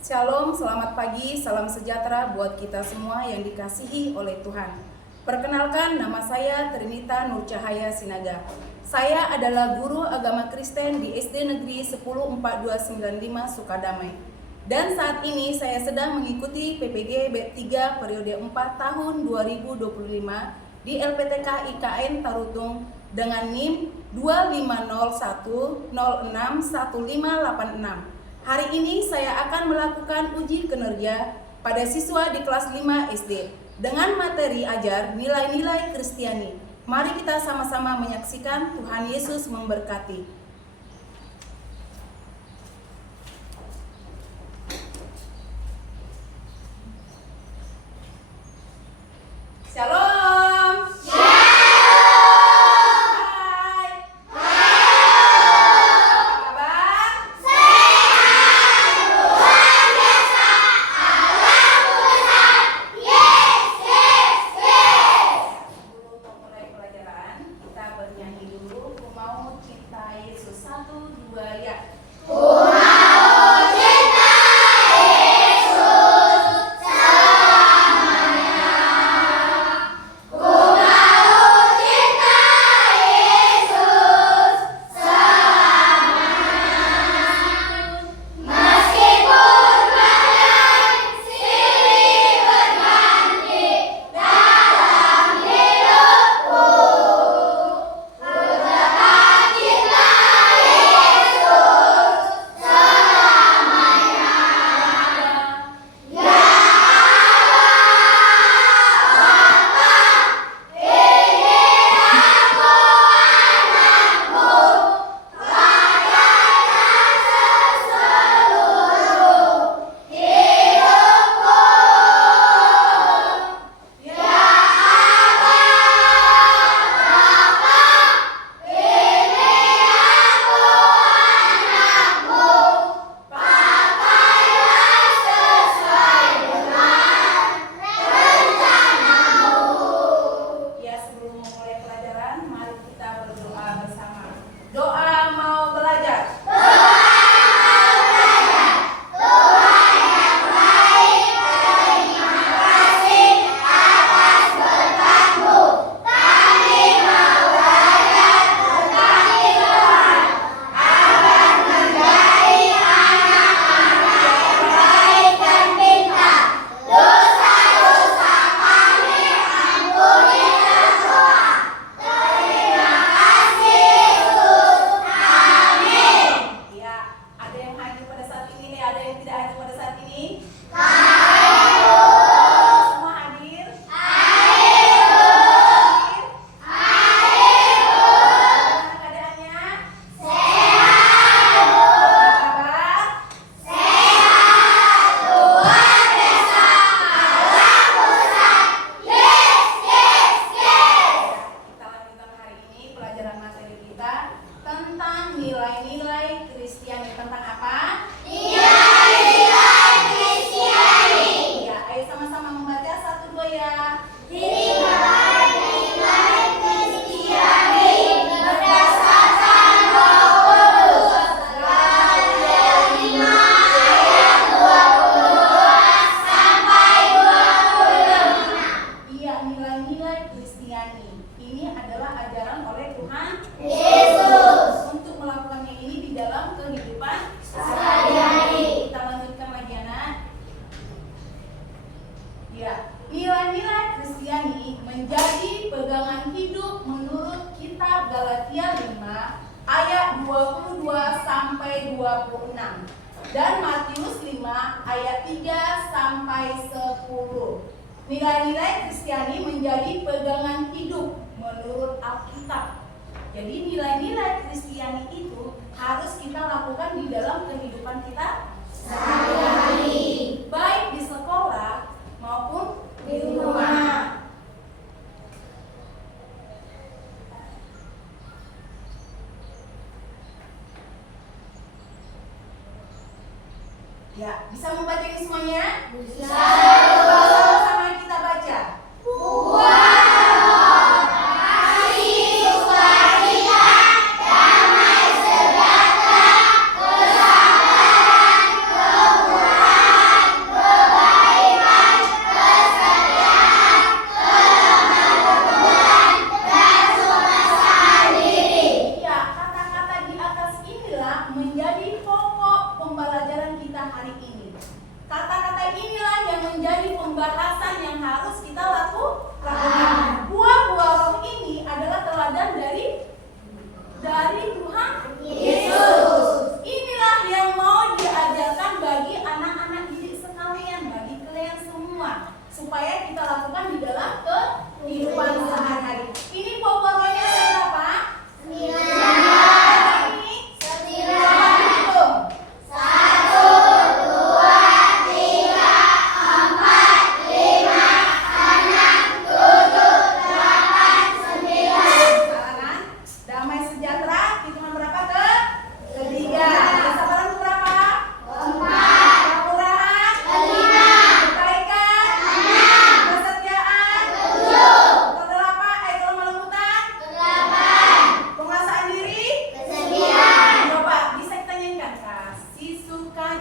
Shalom, selamat pagi, salam sejahtera buat kita semua yang dikasihi oleh Tuhan. Perkenalkan, nama saya Trinita Nur Cahaya Sinaga. Saya adalah guru agama Kristen di SD Negeri 104295 Sukadamai. Dan saat ini saya sedang mengikuti PPG B3 periode 4 tahun 2025 di LPTK IKN Tarutung dengan NIM 2501061586. Hari ini saya akan melakukan uji kinerja pada siswa di kelas 5 SD dengan materi ajar nilai-nilai Kristiani. Mari kita sama-sama menyaksikan. Tuhan Yesus memberkati. Shalom. Nilai-nilai Kristiani menjadi pegangan hidup menurut kitab Galatia 5 ayat 22 sampai 26 dan Matius 5 ayat 3 sampai 10. Nilai-nilai Kristiani menjadi pegangan hidup menurut Alkitab. Jadi nilai-nilai Kristiani itu harus kita lakukan di dalam kehidupan kita sehari-hari, baik di sekolah maupun di rumah. Ya, bisa membaca ini semuanya? Bisa. Sama-sama kita baca. Damai sejahtera, kesabaran, kemurahan,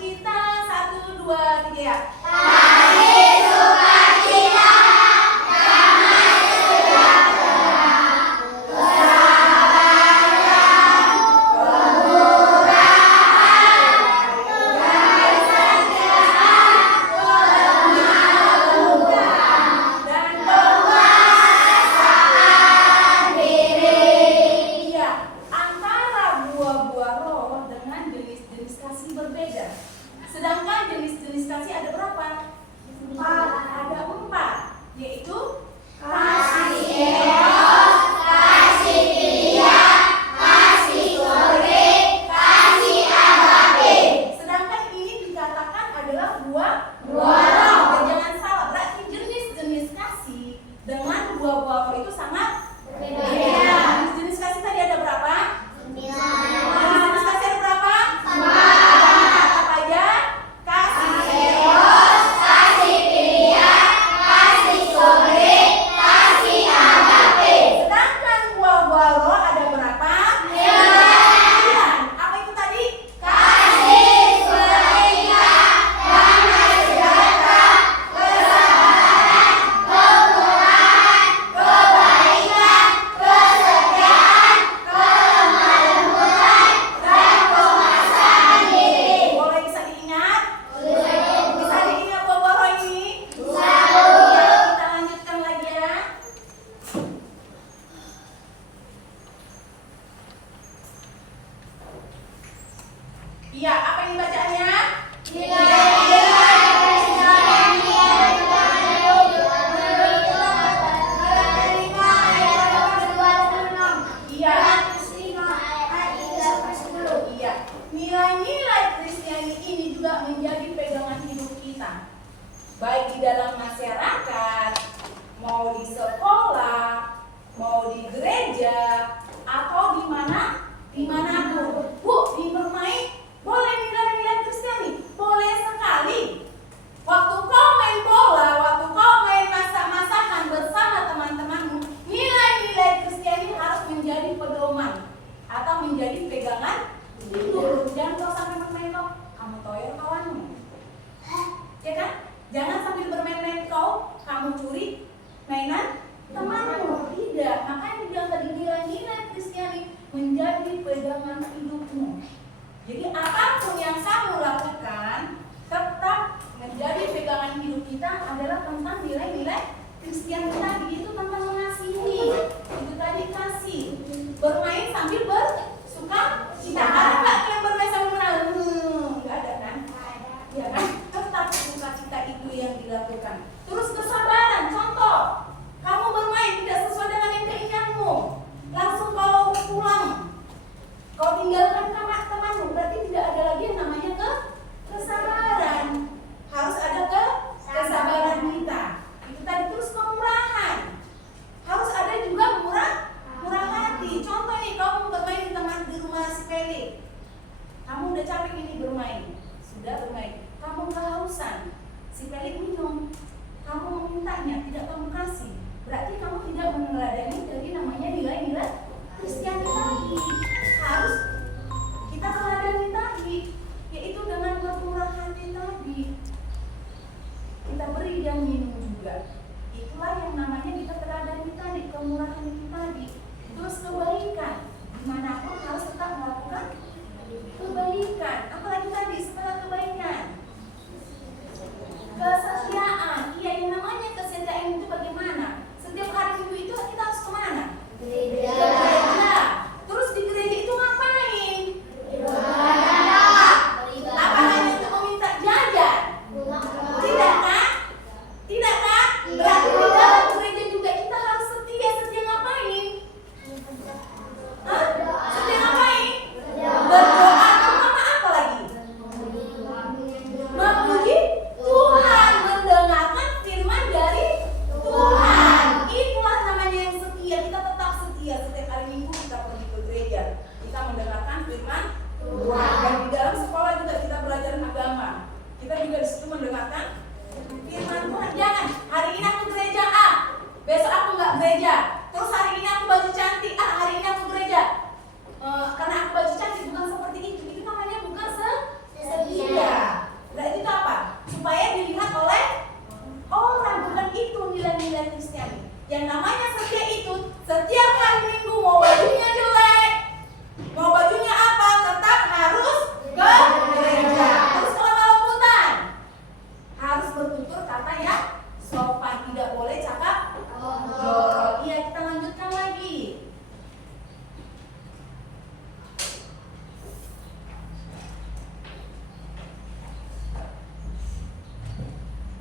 sukacita. 1, 2, 3 ya. Kasih sukacita, damai sejahtera, kesabaran, kemurahan, kebaik-sangkaan, kelemah lembutan, Dan penguasaan diri. iya, antara buah-buah roh dengan jenis-jenis kasih berbeda. Sedangkan jenis-jenis kasih ada berapa? 4. Ada 4, yaitu Kasih eros, kasih filia, kasih sorge, kasih agape. sedangkan ini dikatakan adalah buah Buah roh. Dan jangan salah, berarti jenis-jenis kasih dengan buah-buah roh itu sangat Berbeda. Jenis-jenis kasih tadi ada berapa? Jenis kasih ada berapa? Apa aja? Kasih Eros, kasih filia, kasih sorge, kasih agape. Sedangkan buah-buah roh ada berapa? 9. Apa itu tadi? Kasih sukacita, damai sejahtera, kesabaran, kemurahan, kebaikan, kesetiaan, kelemah lembutan, dan penguasaan diri. Boleh bisa diingat? Bisa diingat buah-buah roh ini? Bisa. Ya, kita lanjutkan lagi ya. Iya, apa ini bacaannya? Nilai-nilai Kristiani yang menurut Galatia ayat 26 Iya. dan 5 ayat 3-10. Iya, nilai-nilai Kristiani ini juga menjadi pegangan hidup kita, baik di dalam masyarakat, mau di sekolah, mau di gereja, atau dimanapun. Bu, di bermain boleh nilai-nilai Kristiani, boleh sekali. Waktu kau main bola, waktu kau main masak-masakan bersama teman-temanmu, nilai-nilai Kristiani harus menjadi pedoman atau menjadi pegangan hidup. Jangan kau sampai bermain kau, kamu toyor kawanmu, ya kan? Jangan sambil bermain-main kau, kamu curi mainan temanmu. Tidak, makanya dibilang tadi nilai-nilai Kristiani menjadi pegangan hidupmu. Jadi apapun yang kamu lakukan, tetap menjadi pegangan hidup kita adalah tentang nilai-nilai Kristiani tadi. Itu tentang mengasihi, itu tadi kasih. Bermain sambil bersuka cita. Ada nggak yang bermain sambil menang? Nggak ada kan? Ya kan? Tetap sukacita itu yang dilakukan. Terus kesabaran, contoh, kamu bermain tidak sesuai dengan yang keinginanmu, langsung kau pulang, kau tinggalkan temanmu, berarti tidak ada lagi yang namanya kesabaran. Harus ada kesabaran kita. Itu tadi. Terus kemurahan, harus ada juga murah hati. Contoh nih, kamu bermain di rumah si Pele, kamu udah capek ini bermain, sudah bermain, kamu kehausan, si Pele minum, kamu memintanya, tidak kamu kasih, berarti kamu tidak meneladani dari namanya nilai-nilai Kristiani tadi. Harus kita teladani tadi, yaitu dengan bermurah hati tadi. Kita beri dia minum juga. Itulah yang namanya kita teladani tadi, kemurahan itu tadi. Terus kebaikan, dimanapun harus tetap melakukan kebaikan. Apalagi tadi setelah kebaikan, kesetiaan. Iya, yang namanya kesetiaan itu bagaimana?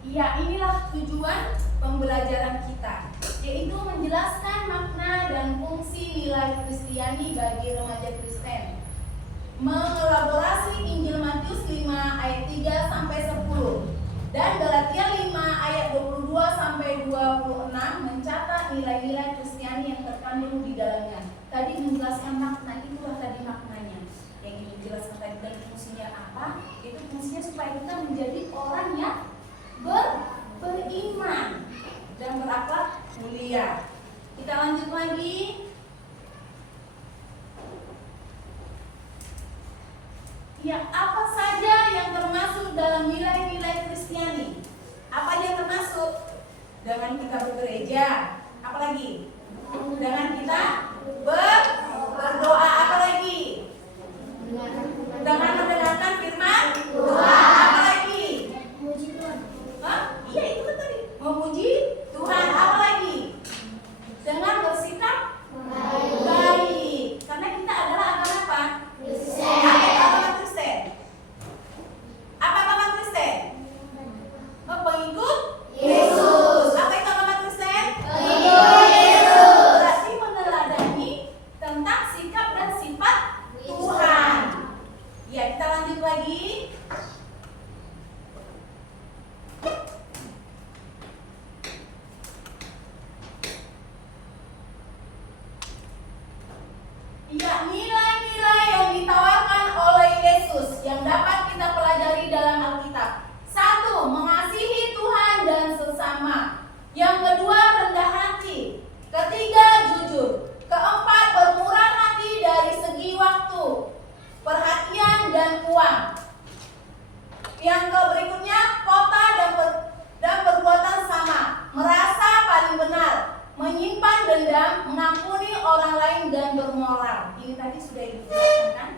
Ya, inilah tujuan pembelajaran kita, yaitu menjelaskan makna dan fungsi nilai Kristiani bagi remaja Kristen. Mengelaborasi Injil Matius 5 ayat 3 sampai 10 dan Galatia 5 ayat 22 sampai 26 mencatat nilai-nilai Kristiani yang terkandung di dalamnya. Tadi menjelaskan makna, itulah tadi maknanya. Yang ini dijelaskan tadi, dan fungsinya apa? Itu fungsinya supaya kita menjadi orang yang beriman dan berakhlak mulia. Kita lanjut lagi. Ya, apa saja yang termasuk dalam nilai-nilai Kristiani? Apa yang termasuk? Dengan kita bergereja, apalagi? Dengan kita berdoa, apalagi? Dengan mendengarkan firman Tuhan, apalagi? Iya, itu kan tadi. Memuji Tuhan, apalagi? Dengan bersikap baik. Karena kita adalah agama apa? Agama Kristen. Apa agama Kristen? Pengikut Yesus. Apa itu agama Kristen? Pengikut Yesus. Berarti meneladani tentang sikap dan sifat Tuhan. Ya, kita lanjut lagi. Ya, nilai-nilai yang ditawarkan oleh Yesus yang dapat kita pelajari dalam Alkitab. 1. Mengasihi Tuhan dan sesama. Yang kedua, rendah hati. Ketiga, jujur. Keempat, bermurah hati dari segi waktu, perhatian, dan uang. Yang berikutnya, kota dan perbuatan sama. Merasa paling benar, menyimpan dendam, mengampuni orang lain, dan bermoral. Ini tadi sudah dijelaskan kan?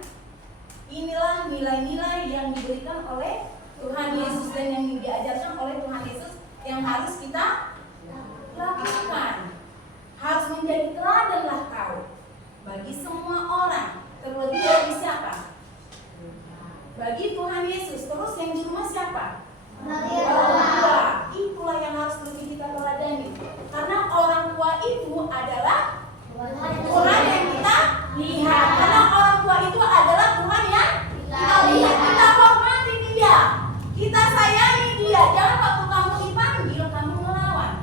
Inilah nilai-nilai yang diberikan oleh Tuhan Yesus dan yang diajarkan oleh Tuhan Yesus yang harus kita lakukan. Harus menjadi teladanlah kau bagi semua orang, terlebih bagi siapa? Bagi Tuhan Yesus. Terus yang di rumah siapa? Orang tua. Itulah yang harus lebih kita teladani. Karena orang tua itu adalah Tuhan yang kita lihat. Karena orang tua itu adalah Tuhan yang kita lihat. Kita hormati dia, kita sayangi dia. Jangan waktu kamu dipanggil kamu melawan.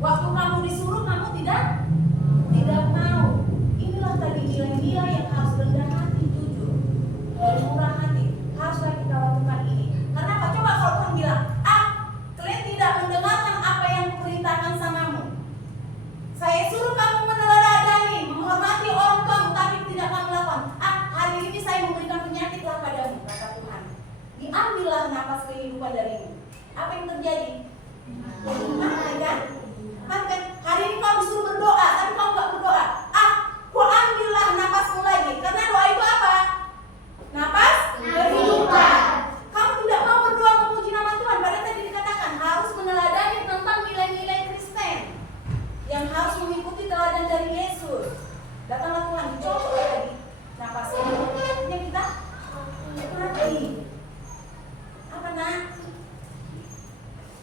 Waktu kamu disuruh kamu tidak mau. Inilah tadi nilai-nilai yang harus rendah hati, jujur, bermurah hati. Haruslah kita lakukan ini. Karena apa? Coba kalau Tuhan bilang, kalian tidak mendengarkan apa yang kuperintahkan samamu. Saya suruh kamu meneladani, menghormati orang kamu, tapi tidak kamu lakukan. Hari ini saya memberikan penyakitlah padamu, kata Tuhan. Diambillah napas kehidupan darimu. Apa yang terjadi? Mati kan? Hari ini kau disuruh berdoa, tapi kau nggak berdoa. Kau ambillah napasmu lagi. Karena doa itu apa? Napas kehidupan. Kamu tidak mau berdoa memuji nama Tuhan. Padahal tadi dikatakan harus meneladani tentang nilai-nilai Kristen yang harus mengikuti teladan dari Yesus. Datanglah Tuhan, dicoba tadi napasnya. Artinya kita mati. Apa nak?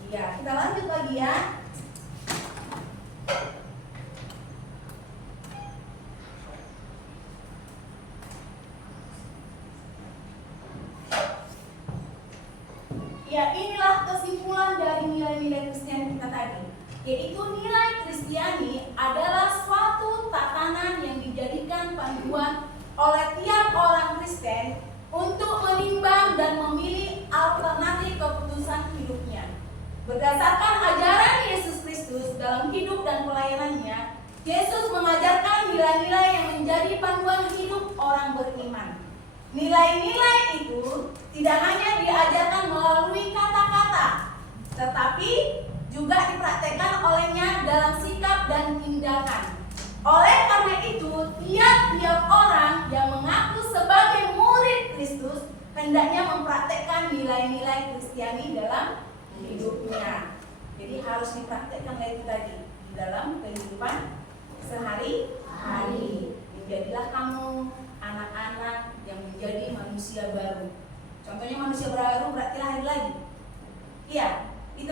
Iya, kita lanjut lagi ya. Ya, inilah kesimpulan dari nilai-nilai Kristiani kita tadi. Yaitu nilai Kristiani adalah suatu tatanan yang dijadikan panduan oleh tiap orang Kristen untuk menimbang dan memilih alternatif keputusan hidupnya. Berdasarkan ajaran Yesus Kristus dalam hidup dan pelayanannya, Yesus mengajarkan nilai-nilai yang menjadi panduan hidup orang beriman. Nilai-nilai itu tidak hanya diajarkan melalui kata-kata, tetapi juga dipraktekkan olehnya dalam sikap dan tindakan. Oleh karena itu, tiap-tiap orang yang mengaku sebagai murid Kristus hendaknya mempraktekkan nilai-nilai Kristiani dalam hidupnya. Jadi harus dipraktekkan itu tadi di dalam kehidupan sehari-hari. Jadilah kamu anak-anak yang menjadi manusia baru. Contohnya manusia baru berarti lahir lagi. Iya, itu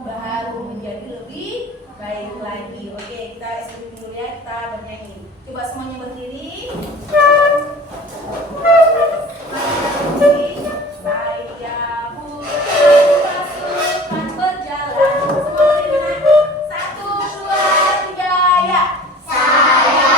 baru menjadi lebih baik lagi. Oke, kita istirahat dulu ya, kita bernyanyi. Coba semuanya berdiri. Saya bukan pasukan berjalan. Semua berdiri mana? 1, 2, 3, ya. Saya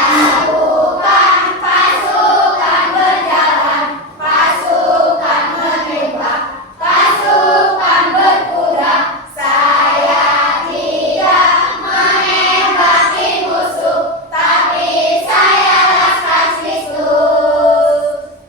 bukan pasukan berjalan, pasukan menembak, pasukan berkuda. Saya tidak menembaki musuh, tapi saya laskar Kristus.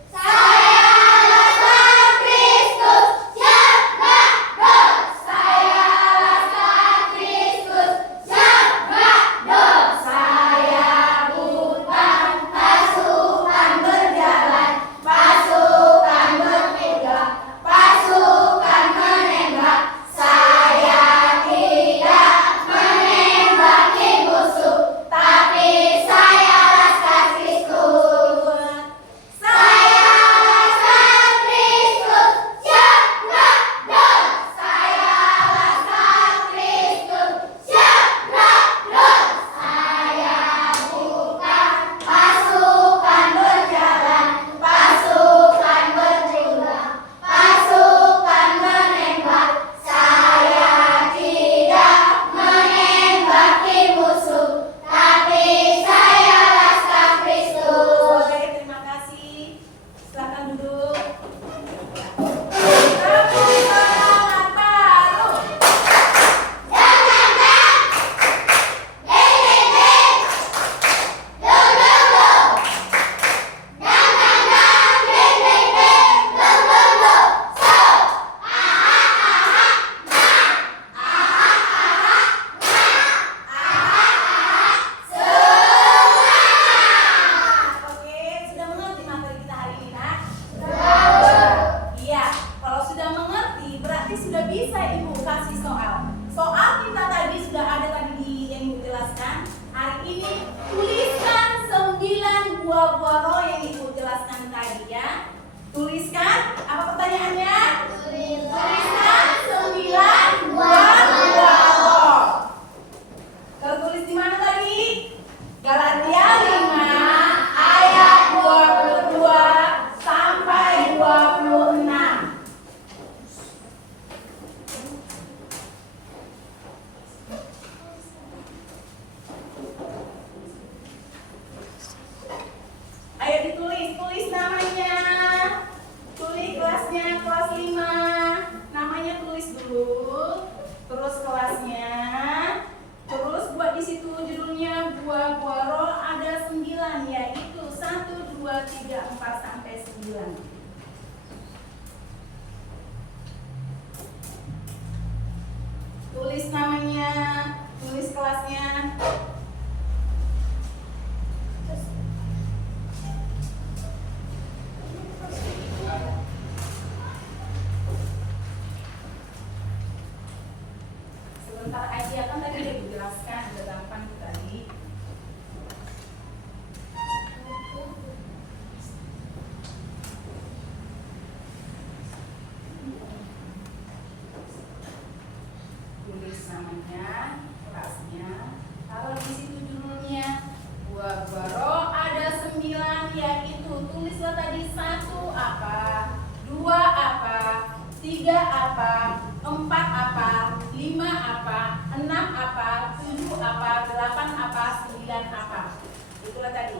Saya laskar Kristus, jebak dos. Saya laskar Kristus, jebak dos. Saya bukan pasukan berjalan, pasukan berkuda, pasukan menembak. Saya tidak menembaki musuh, tapi saya laskar Kristus. Saya laskar Kristus, jebak dos. Saya laskar Kristus, jebak dos. Saya bukan pasukan berjalan, pasukan berkuda, pasukan menembak. Saya tidak menembaki musuh, tapi saya laskar Kristus. Oke, terima kasih. Silakan duduk. Tepuk tangan baru. Oke, sudah mengerti materi kita hari ini, Nak? Iya, kalau sudah mengerti berarti sudah bisa Ibu kasih soal. Soal kita tadi sudah ada tadi yang Ibu jelaskan. Hari ini tuliskan 9 buah roh yang Ibu jelaskan tadi ya. Tuliskan, apa pertanyaannya? Tuliskan 9 buah roh. Tertulis di mana tadi? Galatia 5 ayat 22 sampai 26. Ayo ditulis, tulis namanya. Tulis kelasnya, kelas 5. Namanya tulis dulu. Terus kelasnya. Terus buat di situ judulnya buah-buah roh ada 9, yaitu 1, 2, 3, 4 sampai 9. Tulis namanya, tulis kelasnya. Sebentar aja kan tadi udah dijelaskan, udah gampang tadi. Tulis namanya, kelasnya. Kalau di situ judulnya buah-buah roh ada 9, yaitu tulislah tadi 1 apa, 2 apa, 3 apa, 4 apa, 5 apa, 6 apa, 7 apa, 8 apa, 9 apa. Itulah tadi.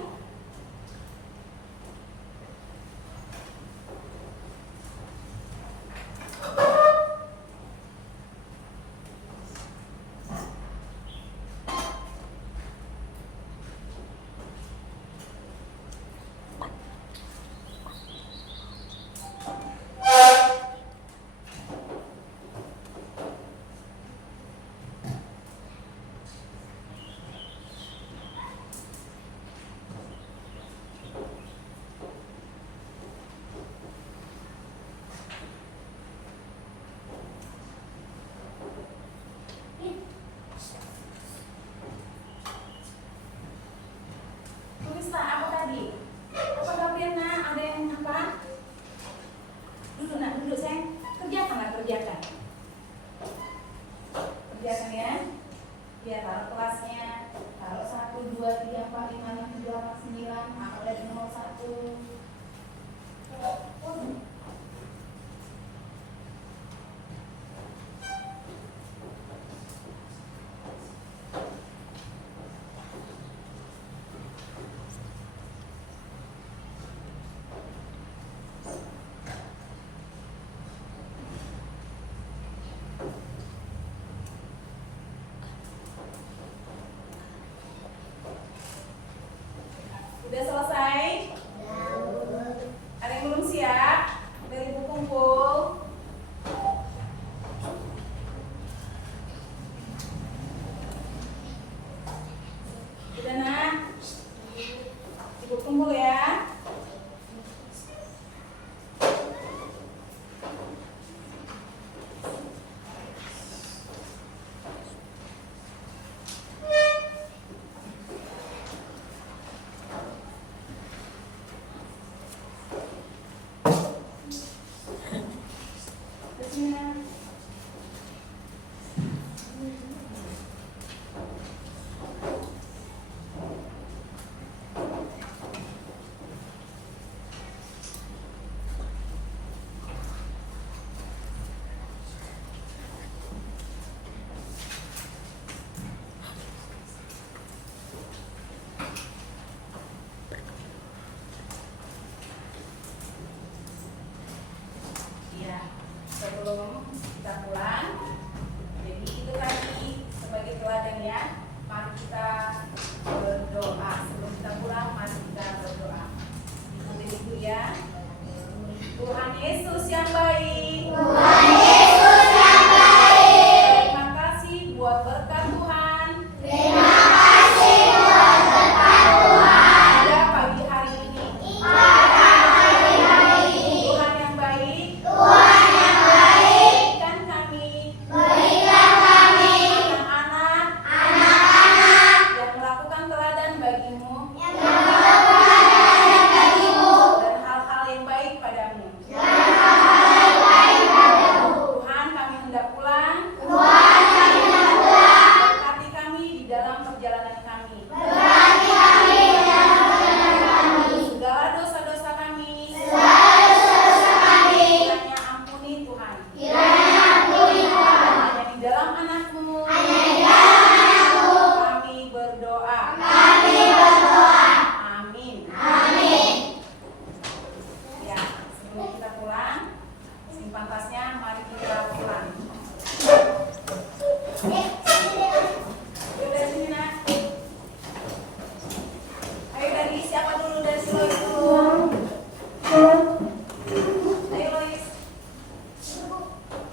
Tulislah apa tadi? Apa Gabriela? Ada yang apa? Duduk nak, duduk sayang. Kerjakan lah, kerjakan. Sudah selesai? Ada yang belum siap? Dari buku kumpul. Sudah nak? Ibu kumpul ya. Ya, sebelum kita pulang, jadi itu tadi sebagai teladan ya. Mari kita berdoa. Sebelum kita pulang, mari kita berdoa. Ikutin ibu ya. Tuhan Yesus yang baik. Tuhan Yesus yang baik. Terima kasih buat berkat Tuhan. Terima kasih buat berkat Tuhan. Pada pagi hari ini. Pada pagi hari ini. Tuhan yang baik. Tuhan yang baik. Berikan kami Berikan kami anak-anak yang melakukan teladan bagimu yang melakukan teladan bagimu dan hal-hal yang baik padamu. dan hal-hal yang baik padamu. Tuhan, kami hendak pulang. Tuhan kami hendak pulang. Berkati kami di dalam perjalanan kami. Berkati kami dalam perjalanan kami. Segala dosa-dosa kami Segala dosa-dosa kami kiranya ampuni Tuhan. kiranya ampuni Tuhan. Hanya di dalam anakmu Hanya di dalam anakmu kami berdoa. kami berdoa. Amin. Amin. Ya, sebelum kita pulang, simpan tasnya, mari kita pulang. Yuk dari sini nak. Ayo dari siapa dulu, dari Silois dulu.